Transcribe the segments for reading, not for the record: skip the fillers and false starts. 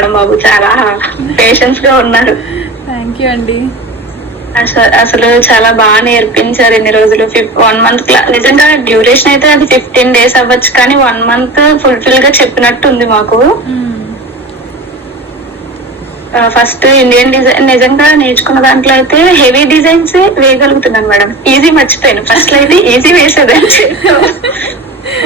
Madam బాబు చాలా patience గా ఉన్నారు. థ్యాంక్ యూ అండి. అసలు చాలా బాగా నేర్పించారు ఇన్ని రోజులు. 1 month నిజంగా డ్యూరేషన్ అయితే అది 15 days అవ్వచ్చు, కానీ 1 month ఫుల్ఫిల్ గా చెప్పినట్టు ఉంది మాకు. ఫస్ట్ ఇండియన్ డిజైన్ నిజంగా నేర్చుకున్న దాంట్లో అయితే హెవీ డిజైన్స్ వేయగలుగుతున్నాను మేడం. ఈజీ మర్చిపోయాను. ఫస్ట్ లో అయితే ఈజీ వేసేదాన్ని.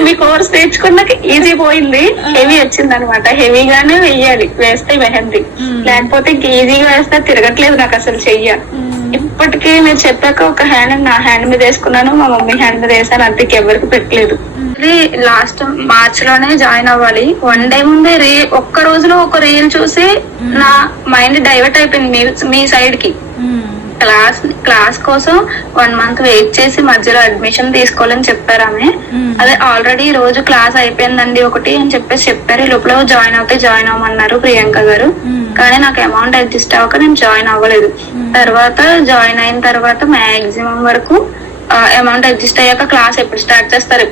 మీ కోర్స్ నేర్చుకున్నాక ఈజీ పోయింది, హెవీ వచ్చింది అనమాట. హెవీగానే వెయ్యాలి, వేస్తే మెహందీ. లేకపోతే ఈజీగా వేస్తే తిరగట్లేదు నాకు అసలు చెయ్య. ఇప్పటికీ మీరు చెప్పాక ఒక హ్యాండ్ నా హ్యాండ్ మీద వేసుకున్నాను, మా మమ్మీ హ్యాండ్ మీద వేసాను, అంతే ఎవరికి పెట్టలేదు. ఇది లాస్ట్ మార్చ్ లోనే జాయిన్ అవ్వాలి. 1 day ముందే ఒక్క రోజులో ఒక రీల్ చూసి నా మైండ్ డైవర్ట్ అయిపోయింది మీ సైడ్ కి. క్లాస్ కోసం 1 month వెయిట్ చేసి మధ్యలో అడ్మిషన్ తీసుకోవాలని చెప్పారు ఆమె. అదే ఆల్రెడీ రోజు క్లాస్ అయిపోయిందండి ఒకటి అని చెప్పారు. లోపల జాయిన్ అవుతే జాయిన్ అవ్వమన్నారు ప్రియాంక గారు. కానీ నాకు అమౌంట్ అడ్జస్ట్ అవ్వక నేను జాయిన్ అవ్వలేదు. తర్వాత జాయిన్ అయిన తర్వాత మాక్సిమం వరకు అమౌంట్ అడ్జస్ట్ అయ్యాక క్లాస్ ఎప్పుడు స్టార్ట్ చేస్తారు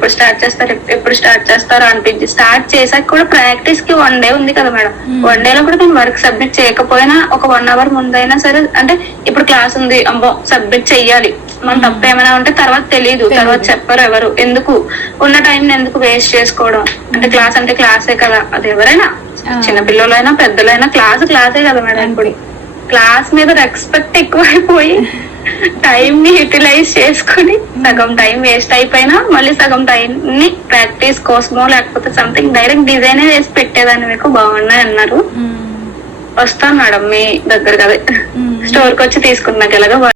అనిపించి స్టార్ట్ చేసాక కూడా ప్రాక్టీస్ కి 1 day ఉంది కదా మేడం. 1 day లో కూడా నేను వర్క్ సబ్మిట్ చేయకపోయినా ఒక 1 hour ముందైనా సరే, అంటే ఇప్పుడు క్లాస్ ఉంది అమ్మో సబ్మిట్ చెయ్యాలి, మన తప్ప ఏమైనా ఉంటే తర్వాత తెలియదు, తర్వాత చెప్పరు ఎవరు. ఎందుకు ఉన్న టైం ఎందుకు వేస్ట్ చేసుకోవడం? అంటే క్లాస్ అంటే క్లాసే కదా, అది ఎవరైనా చిన్నపిల్లలైనా పెద్దలైనా క్లాసే కదా మేడం. ఇప్పుడు క్లాస్ మీద రెస్పెక్ట్ ఎక్కువైపోయి టైం ని యూటిలైజ్ చేసుకుని సగం టైం వేస్ట్ అయిపోయినా మళ్ళీ సగం టైం ని ప్రాక్టీస్ కోసమో లేకపోతే సంథింగ్ డైరెక్ట్ డిజైన్ వేసి పెట్టేదాన్ని మీకు బాగున్నాయి అన్నారు. వస్తాను మేడం మీ దగ్గర, అదే స్టోర్ కి వచ్చి తీసుకున్నాక ఎలాగో